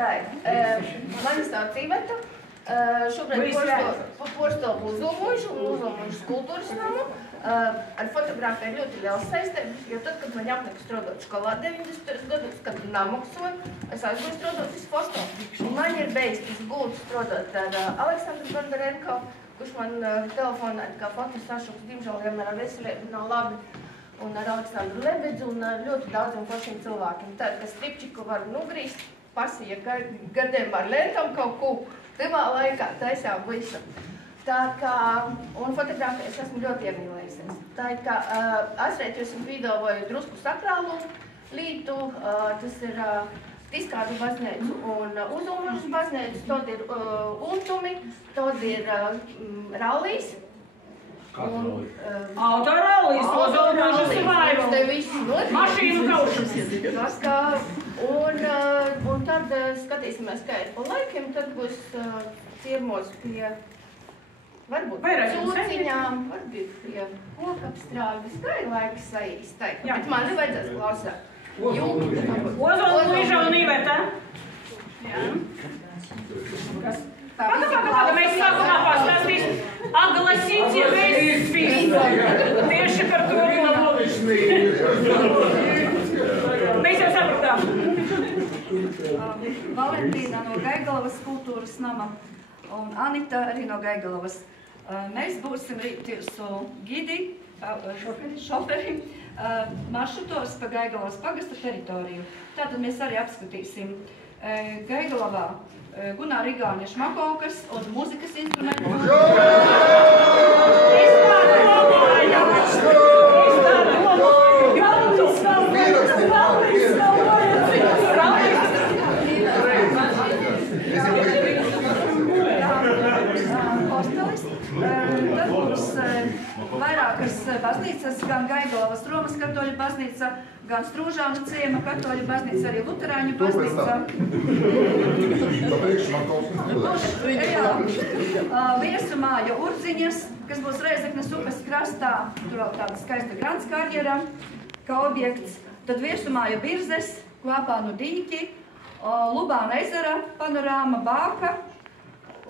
Mani sauc Iveta. Šobrīd porstopu Uzulmuižu un Uzulmuižas kultūras namu. Ar fotogrāfiju ļoti liels saistības, jo tad, kad man apnika strādāt skolā 90. gados, kad namoksoju, es aizgoju strādāt uz foto. Un man ir beidzis tas gulds strādāt ar Aleksandru Bondarenko, kurš man telefonā kā fotos sašuks, diemžēl vienmēr ar veselību nav labi, un ar Aleksandru Lebedzu un ar ļoti daudziem foršiem cilvēkiem. Tad, ka stripčiku var nugrīst, pasīja gadiem ar lentām kaut ko, timā laikā taisām visu. Tā kā, un fotogrāfiju es esmu ļoti iemīlējusies. Tā ir kā, asrēt jūs vīdovoju drusku sakrālu lītu, tas ir Tiskādu bazneicu un Uzulmuižas bazneicu, tad ir untumi, tad ir rallijas. Autorallijas, Uzulmuižas vairu, mašīnu kaušas. Un tad skatīsimies, kā ir pa laikiem, tad būs ciemos pie varbūt cūciņām, varbūt pie kokapstrādes, kā ir laiks saīstai, bet man nevajadzēs klausāt. Uzulmuiža un Iveta. Pagaid, mēs sākumā pastāstīsim. Aglasīcie veids spīst. Tieši par to runā. Mēs jau sapratām. Valentīna no Gaigalavas kultūras nama un Anita arī no Gaigalavas. Mēs būsim rīt jūsu gidi, šoferi, maršrutors pa Gaigalavas pagasta teritoriju. Tātad mēs arī apskatīsim Gaigalavā Gunāra Igaunieša makovkas un mūzikas instrumentu. Tad būs vairākas baznīcas, gan Gaigalavas Romas katoļu baznīca, gan Strūžānu ciema katoļu baznīca, arī Luterāņu baznīca. Viesu māja Urdziņas, kas būs Reizeknes upes krastā, tur vēl tāda skaista Grants karjera, kā objekts. Tad viesu māja Birzes, Kvāpānu dīķi, Lubāna ezera, panorāma Bāka,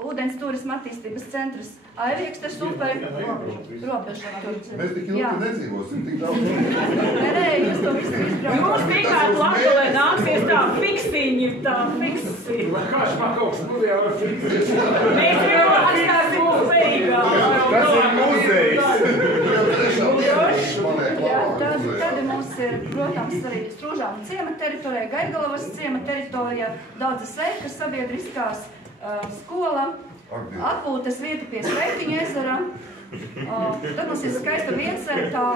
Ūdens turisma attīstības centrs Aivieksters upē, robeža tur. Mēs tik ilgi nedzīvosim, tik daudz. Nē, jūs to visu izbraukt. Jūs tikāt Latgalē nāksies tā fiksiņi, tā fiksi. Kāds man kaut kas būtu jau fiksiņi? Mēs jau atstāsim upējā. Tas ir muzejs. Tad mums ir, protams, arī Strūžānu ciema teritorija, Gaigalavas ciema teritorija, daudzas veikas sabiedriskās, skola, atpūtas vieta pie Sveitiņa ezera. Tad mums ir skaista viensētā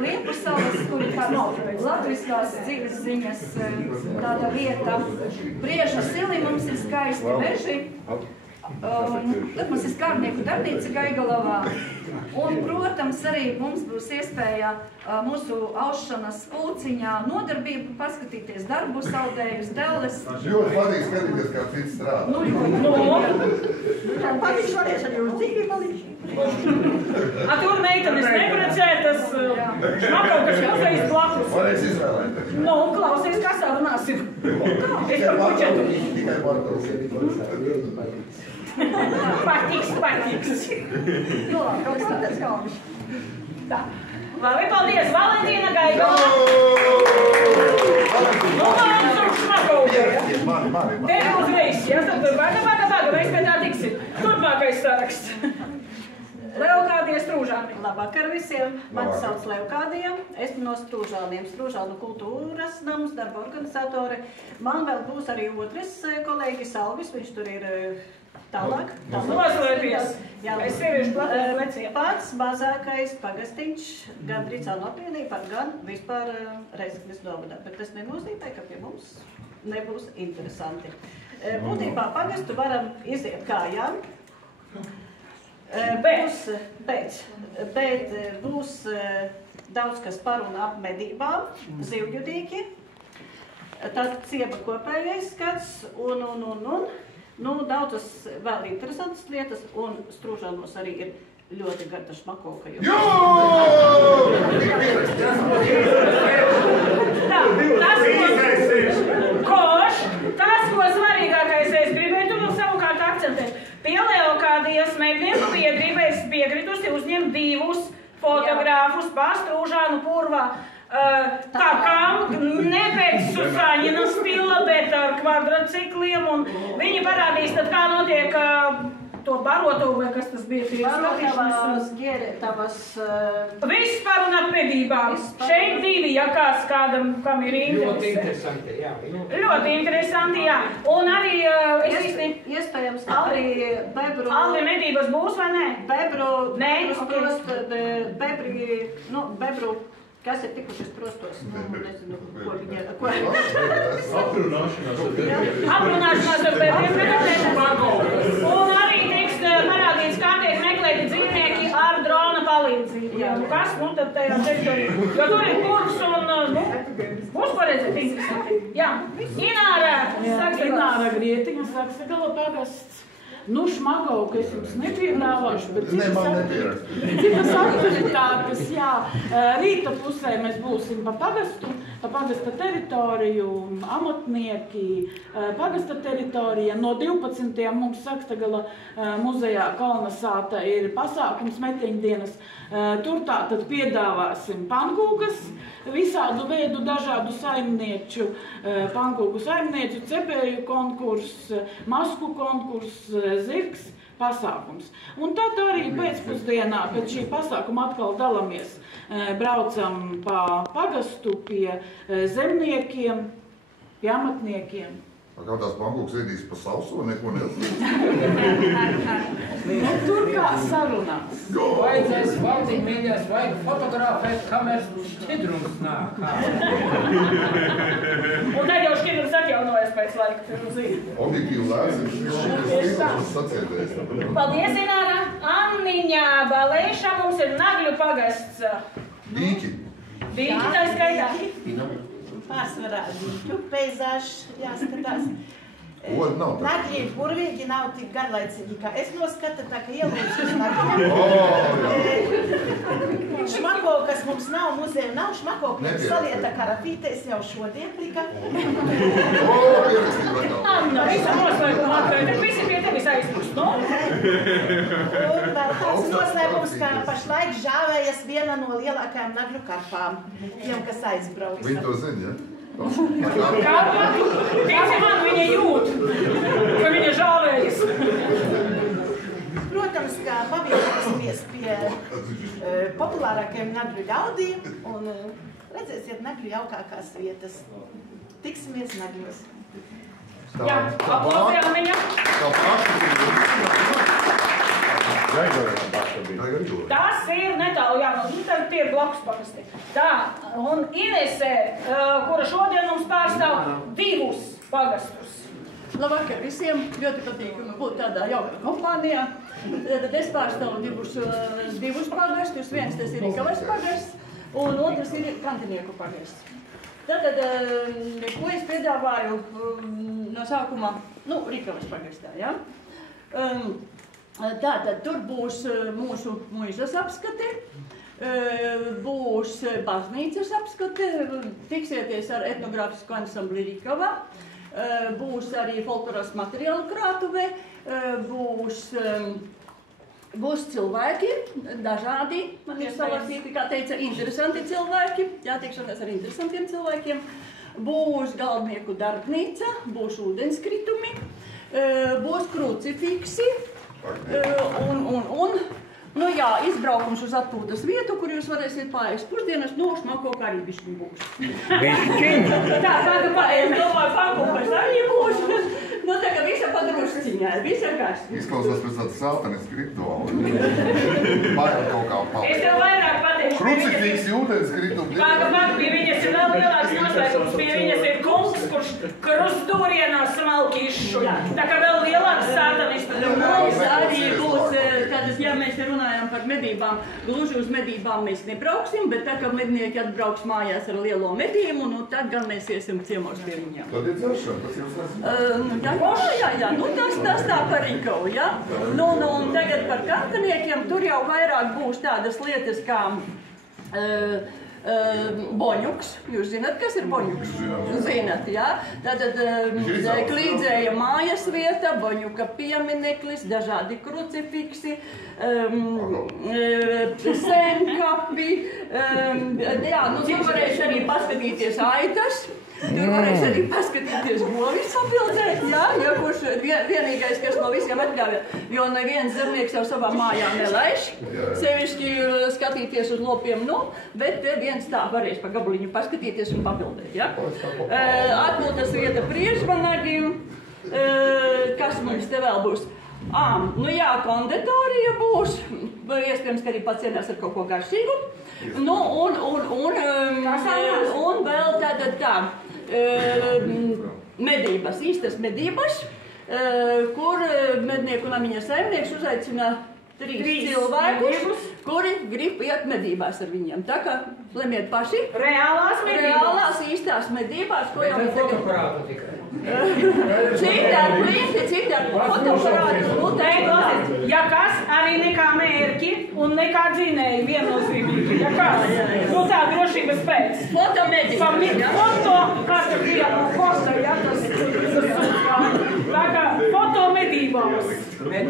Liepu salas, kur ir tādas latviskās dzīves ziņas tāda vieta. Brieža sili mums ir skaisti meži. Tad mums ir skārnieku darbnīca Gaigalavā. Un, protams, arī mums būs iespēja mūsu aušanas pulciņā nodarbību paskatīties darbu, saldējus, delles. Ļoti patīk skatīties, kā cits strādā. Patīk šoreiz arī uz dzīvi palīdz. Tur meitenes neprecētas, makovkas muzejs blakus. Varēs izvēlēties. Nu, klausies, kā sarunāsim. Es par puķetu. Tikai Bartels. Patiks. Tā. Labi, paldies, Valentīna Gaigala. Nu, Mani. te uzreiz, jāsaka, tur baga, mēs pie tā tiksim. Turpmākais saraksts. Leokādija Strūžāni. Labvakar visiem. Mani sauc Leokādija. Esmu no Strūžāniem. Strūžānu kultūras nams, darba organizatori. Man vēl būs arī otrs kolēģis Alvis. Viņš tur ir tālāk. Noslēpies. Es sieviešu platās leciem. Pats mazākais pagastiņš gan Dricānu apvienībā, gan vispār Reizeknes novadā. Bet tas nenozīmē, ka pie mums nebūs interesanti. Būtībā pagastu varam iziet kājām. Bet būs daudz kas par un ap medībām, zivjudīgi, tad ciema kopējais skats un. Nu, daudzas vēl interesantas lietas, un Strūžānos arī ir ļoti garda šmakovka. Tas, ko svarīgākais divus fotogrāfus Pastrūžānu purvā. Tā kā ne pēc Susaņina stila, bet ar kvadrocikliem, un viņi parādīs, tad kā notiek to barotu, vai kas tas bija? Barotavas, Gieretavas. Viss par un ap medībām. Šeit divi, ja kāds kādam, kam ir interesi. Ļoti interesanti, jā. Ļoti interesanti, jā. Un arī, Iespējams, arī bebru... Alvi medības būs, vai ne? Bebru... Nē, bebru... Kas ir tikušies prostos? Nezinu, ko viņi ir. Aprunāšanās ar bebriem. Aprunāšanās ar bebriem. Un arī tiks parādīts, kā tiek meklēti dzīvnieki ar drona palīdzību. Nu kas, tad tajā teritorijā. Jo tur ir kurks un, būs paredzēt interesanti. Jā, Ināra. Ināra Grietiņa, Saksagala pagasts. Nu, Šmakovka es jums nepiedāvāšu, bet citas aktivitātes, jā. Rīta pusē mēs būsim pa pagasta teritoriju, amatnieki, pagasta teritorija. No 12. mums Saksagala muzejā Kalnasāta ir pasākums meteņdienas. Tur tātad piedāvāsim pankūkas, visādu veidu dažādu saimnieču, pankūku saimnieču, cepēju konkurss, masku konkurss, zirgs pasākums. Un tad arī pēcpusdienā, pēc šī pasākuma atkal dalamies, braucam pa pagastu pie zemniekiem, pie amatniekiem. Kā tās pankūks ēdīs pa sauso, neko neatzīst? Nu, tur kā sarunās. Vajadzēs valdiņ mēģinās, vajag fotografēt, kamēr šķidrums nāk. Un tad jau šķidrums atjaunojas pēc laika, tur zina. Objektīvi lēsim, šķidrums saciedēs. Paldies, Ināra. Anniņā Balēša mums ir Nagļu pagasts. Dīķi. Dīķi tā skaitā. Pārsvarā dīķu peizāžs jāskatās. Odi nav tā. Nagļi burvīgi nav tik garlaicīgi, kā es noskatu, tā kā ielūdzu uz nagļiem. Šmakovkas mums nav muzeja, nav šmakovkas salieta karafītēs jau šodien tika. Anna, visu noslēgumu atvērt, visi pie tevis aizpūst, no? Un vēl tāds noslēgums, kā pašlaik žāvējas viena no lielākajām nagļu karpām, tiem, kas aizbrauks. Viņi to zina, ja? Karpa? Tici man, viņa jūt, ka viņa žāvējas. Protams, kā pavienosimies pie populārākajiem nagļu ļaudīm un redzēsiet nagļu jaukākās vietas. Tiksimies nagļos. Jā, aplausījām viņa. Tas ir netālu, jā, tad tie ir blakus pakasti. Tā, un Inese, kura šodien mums pārstāv divus pagastus. Labvakar visiem, ļoti patīkami būt tādā jaukā kompānijā. Tad es pārstāvu divus pagastus, viens tas ir Rikavas pagasts, un otrs ir Kantinieku pagasts. Tātad, ko es piedāvāju no sākuma, Rikavas pagastā, jā? Tātad, tur būs mūsu muižas apskate, būs baznīcas apskate, tiksieties ar etnogrāfisku ansambli Rikavā, būs arī folkloras materiālu krātuve, būs cilvēki, dažādi, man ir salasīti, kā teica, interesanti cilvēki, jātiekšanās ar interesantiem cilvēkiem, būs galdnieku darbnīca, būs ūdenskritumi, būs krucifiksi, izbraukums uz atpūtas vietu, kur jūs varēsiet paēst pusdienas, Šmakovka arī bišķiņ būs. Bišķiņ? Tā, es domāju, pankūkas arī būs. Tā kā visa padrusciņā, visa kas. Izklausās pēc tāda sātaniska rituāla. Vairāk kaut kā palīdz. Es tev vairāk pateikšu. Krucifiksi, ūdenskritumi. Pagaid, pie viņas ir vēl lielāks noslēgums. Pie viņas ir kungs, kurš krustūrienā smalki izšuļ. Tā kā vēl lielāks sātanistu. Mums arī būs, tādas, ja mēs runājam par medībām, gluži uz medībām mēs nebrauksim, bet tā kā mednieki atbrauks mājās ar lielo medījumu, tad gan mēs iesim ciemos pie viņiem. Tad ir dzeršana, tas jūs nezināt. Jā, tas tā par Rikavu, jā. Un tagad par kantiniekiem, tur jau vairāk būs tādas lietas kā Boņuks. Jūs zināt, kas ir boņuks? Zināt, jā? Tātad klīdzēja mājas vieta, boņuka piemineklis, dažādi krucifiksi, senkapi. Jā, nu tur varēs arī paskatīties aitas. Tur varēs arī paskatīties govis papildzēt, jā, jo kurš vienīgais, kas no visiem atļauj, jo neviens zemnieks jau savā mājā nelaiž, sevišķi skatīties uz lopiem, nu, bet te viens tā varēs pa gabuliņu paskatīties un papildēt, jā. Atpūtas vieta Priežvanagim, kas mums te vēl būs? Nu jā, konditorija būs, iespējams, ka arī pacienās ar kaut ko garšīgu, nu, un vēl tātad tā. Medības, īstas medības, kur mednieku namiņa saimnieks uzaicina 3 cilvēkus, kuri grib iet medībās ar viņiem. Tā kā lemiet paši. Reālās medībās. Reālās īstās medībās, ko jau mēs tagad. Citi ar plinti, citi ar fotoparātu. Ja kas, arī nekā mērķi un nekā dzinēji viennozīmīgi. Ja kas, nu tā drošības pēc. Fotomedības. Foto, kāds ir vienu foto, ja tas tā kā fotomedībās.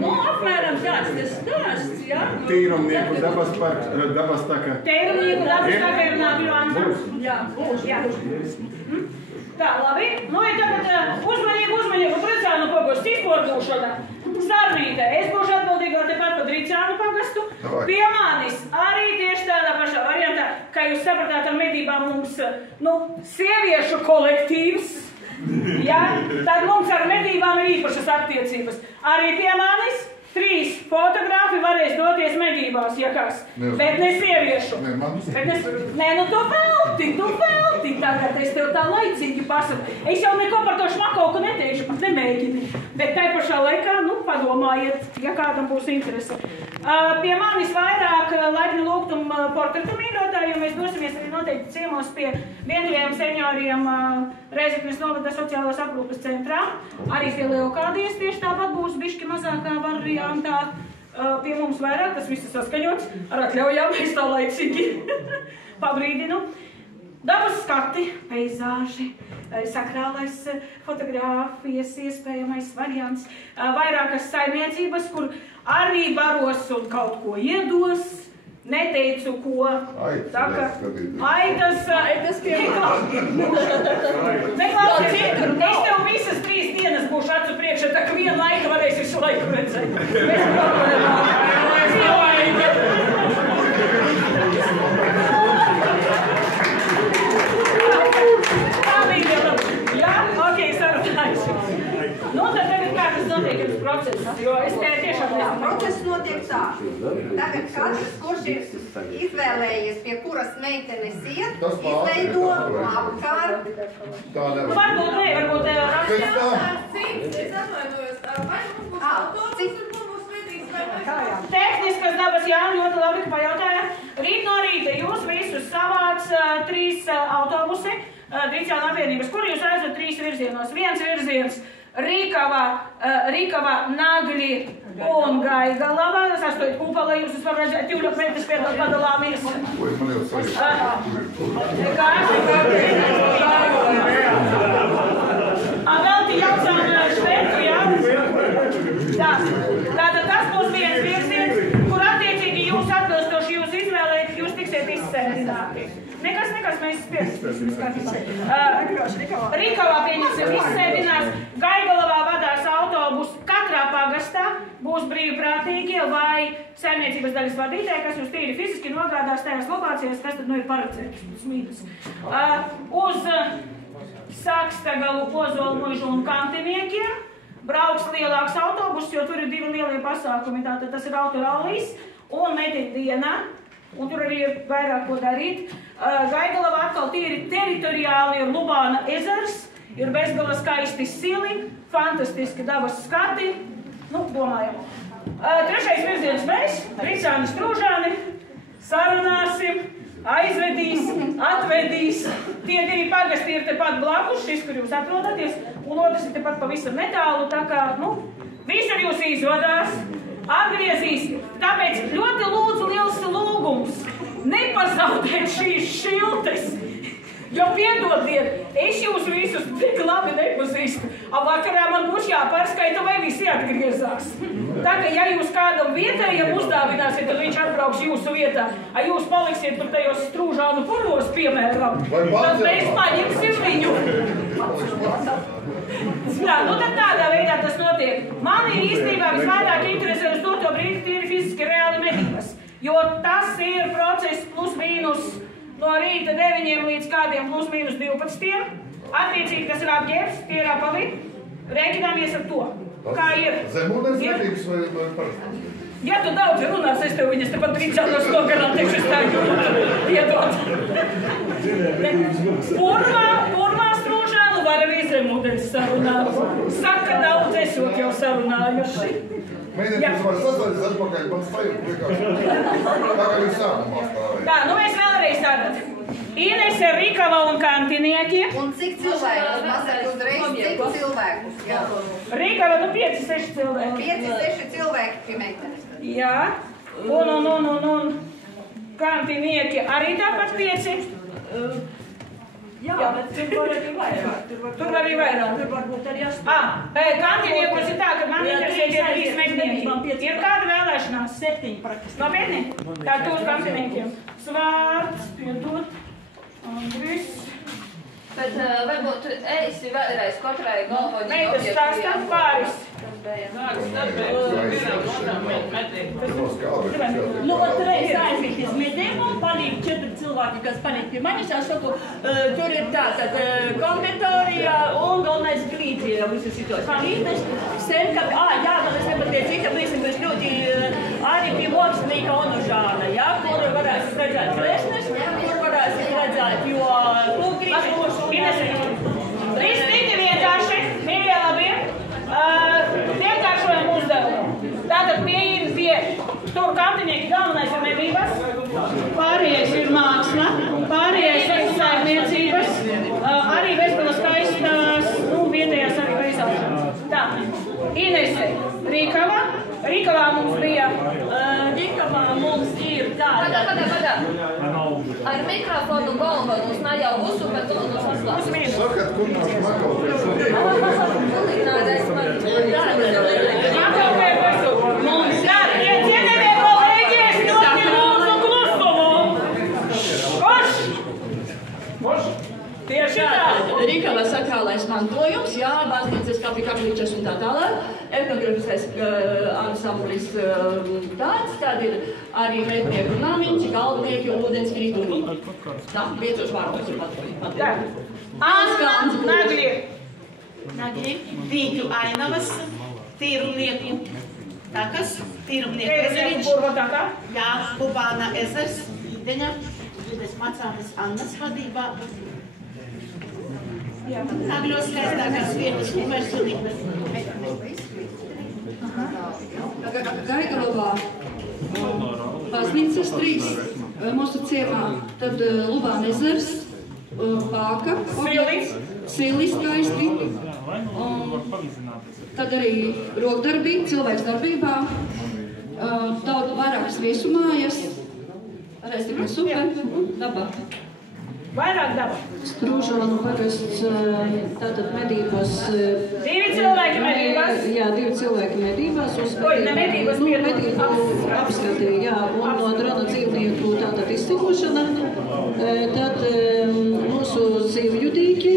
Nu, apmēram tāds tas stāsts, jā. Tīrumnieku dabas taka. Tīrumnieku dabas taka ir Nagļu Anta. Jā, būs. Tā, labi. Nu, ja tagad uzmanību, Tricānu pagastu izpordūšana. Sarmīte, es būšu atbildīgā tepat par Tricānu pagastu. Pie manis arī tieši tādā pašā variantā, kā jūs sapratāt ar medībām mums, nu, sieviešu kolektīvs. Ja? Tad mums ar medībām ir īpašas attiecības. Arī pie manis 3 fotografi varēs doties medībās, ja kas. Bet ne sieviešu. Nē, nu tu velti tagad, es tev tā laicīgi pasaku. Es jau neko par to šmakauku neteikšu, pat nemēģini. Bet tai pašā laikā, nu, padomājiet, ja kādam būs interese. Pie manis vairāk laipni lūgtum portretu mīļotājiem. Mēs dosimies arī noteikti ciemos pie vienīgajiem senioriem Rēzeknes novada sociālās aprūpes centrā. Arī pie Leokādijas tieši tāpat būs bišķi mazākā variantā. Pie mums vairāk, tas viss saskaņots. Ar atļaujām es tā laicīgi pabrīdinu. Dabas skati, peizāži, sakrālais fotogrāfijas iespējamais variants. Vairākas saimniecības, kur arī baros un kaut ko iedos. Neteicu, ko. Aitas Neklausies, es tev visas 3 dienas būšu acu priekšā, tā ka vienu laiku varēs visu laiku redzēt. Jā, ok, sarunājuši. Nu, tad tagad kā tas notiek jums process, jo es te tiešām nesmu. Process notiek tā. Tagad katrs, kurš ir izvēlējies, pie kuras meitenes iet, izveido apkārt. Varbūt ne, varbūt rakstījā. Es atvainojos, vai mums būs autobus un būs vedīs vai vai? Tehniskas dabas, jā, ļoti labi, ka pajautājā. Rīt no rīta jūs visus savāc 3 autobusi Tricānu apvienības, kur jūs aizvat 3 virzienos. Viens virziens Rīkava, Nagļi un Gaigalava. Sastojiet kūpā, lai jūs varat redzēt, 2 metrus piedot padalāmies. Velti jaucām švetu, jā? Tātad tas būs viens virziens, kur attiecīgi jūs atbilstoši jūs izvēlēt, jūs tiksiet izsēdināti. Nekas, mēs spiesīsim skatībā. Rīkavā pieņemsim izsēdinās, Gaigalavā vadās autobus, katrā pagastā būs brīvprātīgie vai saimniecības daļas vadītāji, kas jūs tīri fiziski nogādās tajās lokācijās, kas tad nu ir paredzētas. Uz Sakstagalu, Ozolu, Muižu un Kantiniekiem brauks lielāks autobus, jo tur ir 2 lielie pasākumi, tātad tas ir autorallijas un metīta dienā. Un tur arī ir vairāk ko darīt. Gaigalava atkal tīri teritoriāli ir Lubāna ezers, ir bezgala skaisti sili, fantastiski dabas skati. Nu, domājam. 3. virziens mēs, Tricāni Strūžāni, sarunāsim, aizvedīs, atvedīs. Tie 2 pagasti ir tepat blakus, šis, kur jūs atrodaties, un otrs ir tepat pavisam netālu, tā kā, nu, visur jūs izvadās. Atgriezīs. Tāpēc ļoti lūdzu liels lūgums. nepazaudēt šīs šiltes. Jo piedodiet, es jūs visus tik labi nepazīstu. Vakarā man būs jāpārskaita, vai visi atgriezās. Tā kā, ja jūs kādam vietējam uzdāvināsiet, tad viņš atbrauks jūsu vietā. Jūs paliksiet tur tajos Strūžānu purvos, piemēram, tad mēs paņemsim viņu. Jā, nu tad tādā veidā tas notiek. Mani īstenībā visvairāk interesē uz to brīdi tīri fiziski reāli medības. Jo tas ir process plus mīnus no rīta 9 līdz kādiem plus mīnus 12. Attiecīgi, kas ir apģērbs, tie ir apali. Rēķināmies ar to. Kā ir? Zemūdens medības vai parastās? Ja tu daudz runās, es tev viņas tepat trīcādos nogarām, teikšu, es tā jūtu. Piedod. Purvā Strūžānu var arī zemūdens sarunāt. Saka, daudz esot jau sarunājuši. Mēģiniet, jūs varat sastāties atpakaļ, man sajūt vienkārši. Tā kā jūs sākumā stāvēt. Tā, nu mēs vēlreiz tātad. Inese, Rikava un Kantinieki. Un cik cilvēkus? Pasaka uzreiz, cik cilvēkus? Jā. Rikava, nu 5-6 cilvēki. 5-6 cilvēki pie meitenes. Jā. Un Kantinieki arī tāpat 5. Jā, bet tur var arī vairāk. Tur arī vairāk. Tur varbūt arī 8. Kantiniekos ir tā, ka man interesē tie 3 mednieki. Ir kāda vēlēšanās? 7 praktiski. Nopietni? Tā tu uz kantiniekiem. Svārds, piedod. Andris. Bet varbūt eisi vēlreiz katrai galvoņi. Meitas stāstāt pāris. Nu, reiz aizīt iz medēm un palīk 4 cilvēki, kas palīk pie manis. Es saku, tur ir tātad konditorija un galvenais glīdzīja visu šitos līdnes. Sen, ka, jā, vēl es nepateicu, ka blīsim, es ļoti arī pie mākslinieka Onužāna, jā, kur varēs redzēt flešnes, kur varēs redzēt, jo klūkrīši. Viss tik vienkārši, mīļie labi. Vienkāršojam uzdevumu. Tātad pie tur kantinieki galvenais ir medības, pārējais ir māksla, pārējais ir saimniecības, arī Vestpils skaistās, vietējās arī veizāšanas. Tā, Inese, Rikava. Rikavā mums bija... Rikavā mums ir tāda... Padā. Ar mikrofonu galvonus najau usu, bet tu saslāp. Sakat, kur nav šmakaupēs? Šmakaupēs mums. Tā, cienējamie kolēģi, es ļoti lūdzu klusumu. Koš? Tieši tā. Rikava sakrālais mantojums, jā, baznīcas kapličas un tā tālāk. Etnografiskais ansamblis tāds, tad ir arī mednieku namiņš, galvnieki un ūdens krītumi. Tā, 5 vārdos ir patroni. Anna Nagļi. Nagļi, Vīģu ainavas, tīrumnieku. Takas, tīrumnieku ezeriņš. Jā, Kubāna ezers, Ideņa, Vides Macānes Annas vadībā. Nagļos skaistākās vietas, kumērs un ikmes. Gaigalovā, baznīcas 3, mūsu ciemā, tad Lubāna ezers, Pāka, Silis skaisti, tad arī rokdarbi, cilvēks darbībā, daudz vairākas viesumājas, reiz tikai super, daba. Vairāk daba. Strūžānu pagasts, tātad medībās. 2 cilvēki medībās? Jā, 2 cilvēki medībās. Ne medības, medību apskatī, jā, un no drona dzīvnieku tātad izcekošana. Tad mūsu zivjudīki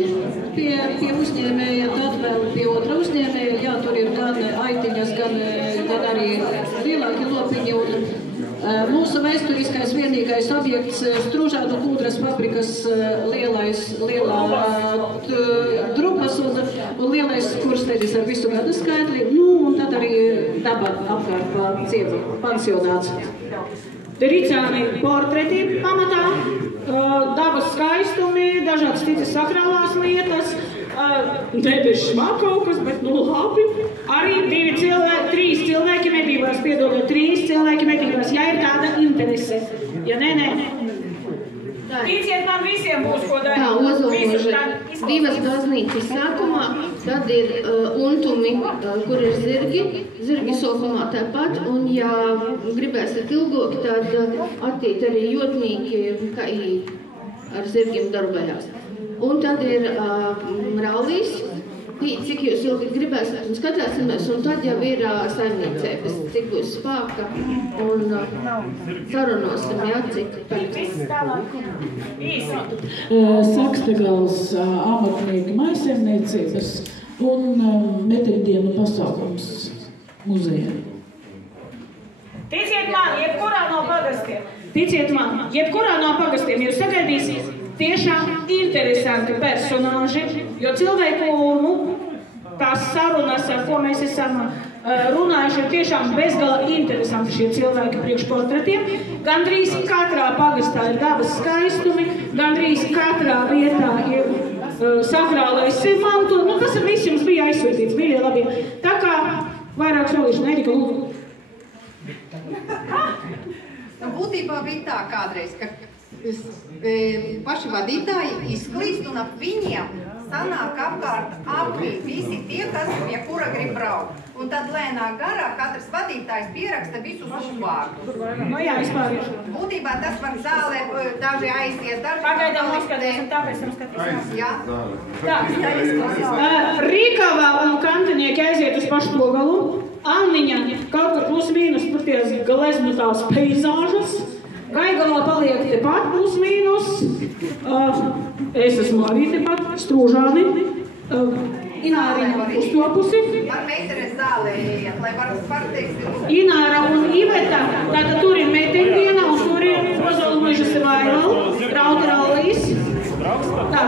pie uzņēmēja, tad vēl pie otra uzņēmēja. Jā, tur ir gan aitiņas, gan arī lielāki lopiņi. Mūsu vēsturiskais vienīgais objekts Strūžānu kūdras fabrikas lielā drupas un lielais kurstenis ar visu gada skaitli. Un tad arī daba apkārtpā ciema pansionāts. Ricāni portreti pamatā, dabas skaistumi, dažādas citas sakrālās lietas, nevis šmakaukas, bet labi. Arī 3 cilvēki medībās, piedodot, 3 cilvēki medībās, ja ir tāda interese. Ja nē. Ticiet, man visiem būs ko darīt. Tā, Ozolmoža 2 baznīcas sākumā, tad ir Untumi kur ir zirgi sākumā tāpat, un ja gribēsiet ilgāk, tad attīt arī jotnīki, kā ar zirgiem darbējās. Un tad ir rallīs, cik jūs ilgi gribēsiet un skatāsimies, un tad jau ir saimniecības, cik būs spēka, un sarunosim, jā, cik paliks. Sakstegals amatnieki mājsaimniecības un metrdienu pasākums muzejā. Ticiet man, jebkurā no pagastiem jūs sagaidīsiet tiešām interesanti personāži, jo cilvēku, tās sarunas, ar ko mēs esam runājuši, ir tiešām bezgala interesanti šie cilvēki priekšportretiem. Gandrīz katrā pagastā ir dabas skaistumi, gandrīz katrā vietā ir sakrālais mantu, tas ar visu jums bija aizsūtīts, bija labi. Tā kā vairāk solīšu, Erika, lūdzu. Būtībā bija tā kādreiz, ka paši vadītāji izklīst un ap viņiem sanāk apkārt visi tie, kas pie kura grib braukt. Un tad lēnā garā katrs vadītājs pieraksta visus uzvārdus. Jā, vispārīšu. Būtībā tas var zālē, daži aizies, daži... Pagaidām uzskatīsim, tāpēc tam skatīsim. Jā. Tā. Rīkavā un kantinieki aiziet uz pašu to galu. Anniņa kaut kur plus mīnus paties gleznutās peizāžas. Gaigalā paliek tepat plus mīnus. Es esmu arī tepat, Strūžāni. Ināriņa uztopusi. Ar meitenes zālē iet, lai var pateikt. Ināra un Iveta, tātad tur ir meiteņdiena un tur ir Ozolu Mužas Survival, Rauta Rallijas. Tā.